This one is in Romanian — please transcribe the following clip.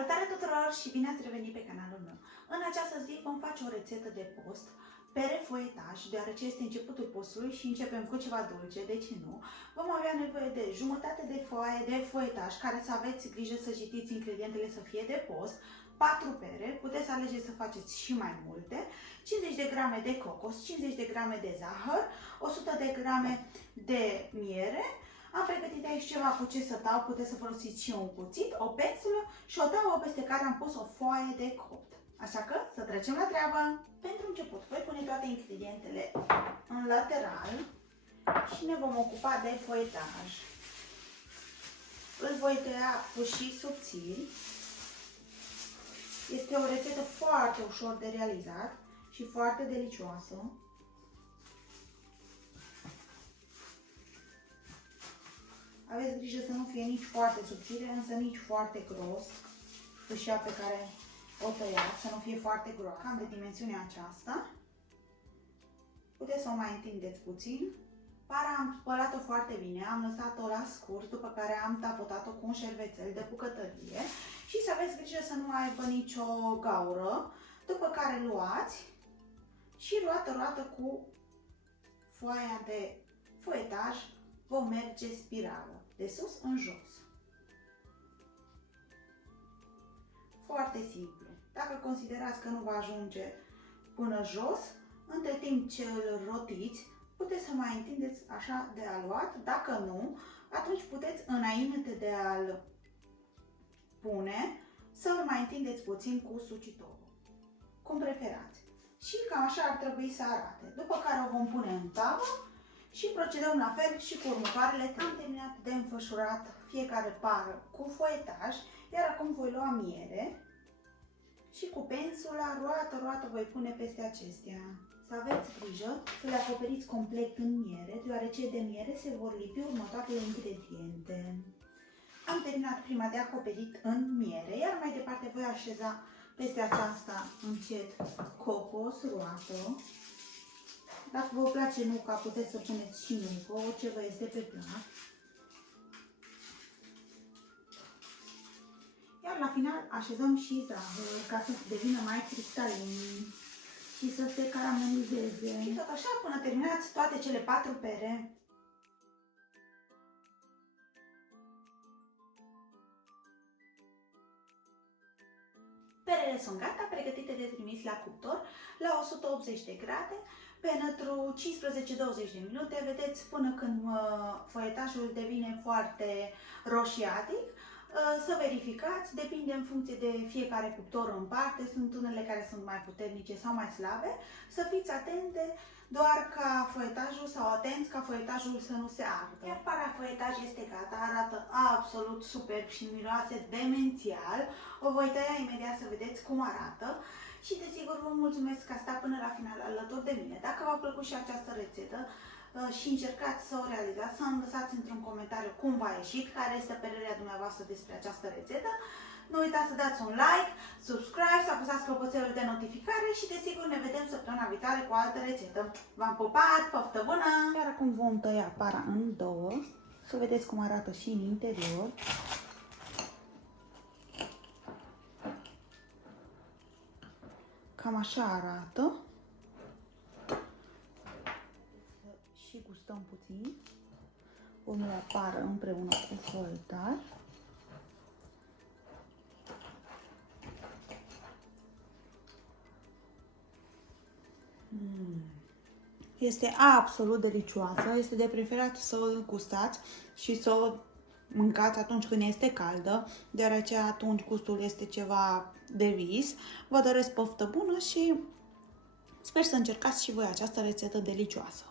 Salutare tuturor și bine ați revenit pe canalul meu! În această zi vom face o rețetă de post pere foietaj, deoarece este începutul postului și începem cu ceva dulce, de ce nu? Vom avea nevoie de jumătate de foaie de foietaj, care să aveți grijă să citiți ingredientele să fie de post, 4 pere, puteți alege să faceți și mai multe, 50 de grame de cocos, 50 de grame de zahăr, 100 de grame de miere. Am pregătit aici ceva cu ce să tau, puteți să folosiți și un cuțit, o pensulă și o tavă peste care am pus o foaie de copt. Așa că să trecem la treabă! Pentru început voi pune toate ingredientele în lateral și ne vom ocupa de foietaj. Îl voi tăia pușii subțiri. Este o rețetă foarte ușor de realizat și foarte delicioasă. Aveți grijă să nu fie nici foarte subțire, însă nici foarte gros. Fâșia pe care o tăiați, să nu fie foarte gros. Cam de dimensiunea aceasta. Puteți să o mai întindeți puțin. Para am spălat-o foarte bine, am lăsat-o la scurt, după care am tapotat-o cu un șervețel de bucătărie și să aveți grijă să nu aibă nicio gaură, după care luați și roată cu foaia de foietaj vom merge spirală, de sus în jos. Foarte simplu. Dacă considerați că nu va ajunge până jos, între timp ce îl rotiți, puteți să mai întindeți așa de aluat. Dacă nu, atunci puteți, înainte de a-l pune, să-l mai întindeți puțin cu sucitorul, cum preferați. Și cam așa ar trebui să arate. După care o vom pune în tavă și procedăm la fel și cu următoarele. Am terminat de înfășurat fiecare pară cu foietaj, iar acum voi lua miere și cu pensula, roată, voi pune peste acestea. Să aveți grijă să le acoperiți complet în miere, deoarece de miere se vor lipi următoarele ingrediente. Am terminat prima de acoperit în miere, iar mai departe voi așeza peste aceasta încet cocos, roată. Dacă vă place nuca, puteți să puneți și nucă, orice vă este pe plac. Iar la final așezăm și zahărul ca să devină mai cristalin și să se caramelizeze. Și tot așa până terminați toate cele 4 pere. Perele sunt gata, pregătite de trimis la cuptor la 180 de grade pentru 15-20 de minute. Vedeți, până când foietajul devine foarte roșiatic. Să verificați, depinde în funcție de fiecare cuptor în parte, sunt unele care sunt mai puternice sau mai slabe. Să fiți atente doar ca foietajul sau atenți ca foietajul să nu se ardă. Iar para foietaj este gata, arată absolut superb și miroase demențial. O voi tăia imediat să vedeți cum arată. Și desigur vă mulțumesc că ați stat până la final alături de mine. Dacă v-a plăcut și această rețetă și încercați să o realizați, să-mi lăsați într-un comentariu cum v-a ieșit, care este părerea dumneavoastră despre această rețetă. Nu uitați să dați un like, subscribe, să apăsați clopoțelul de notificare și desigur ne vedem săptămâna viitoare cu o altă rețetă. V-am pupat, poftă bună! Iar acum vom tăia para în două, să vedeți cum arată și în interior. Cam așa arată. Și gustăm puțin. Vom lua pară împreună cu foietaj. Este absolut delicioasă. Este de preferat să o gustați și să o mâncați atunci când este caldă, deoarece atunci gustul este ceva de vis. Vă doresc poftă bună și sper să încercați și voi această rețetă delicioasă.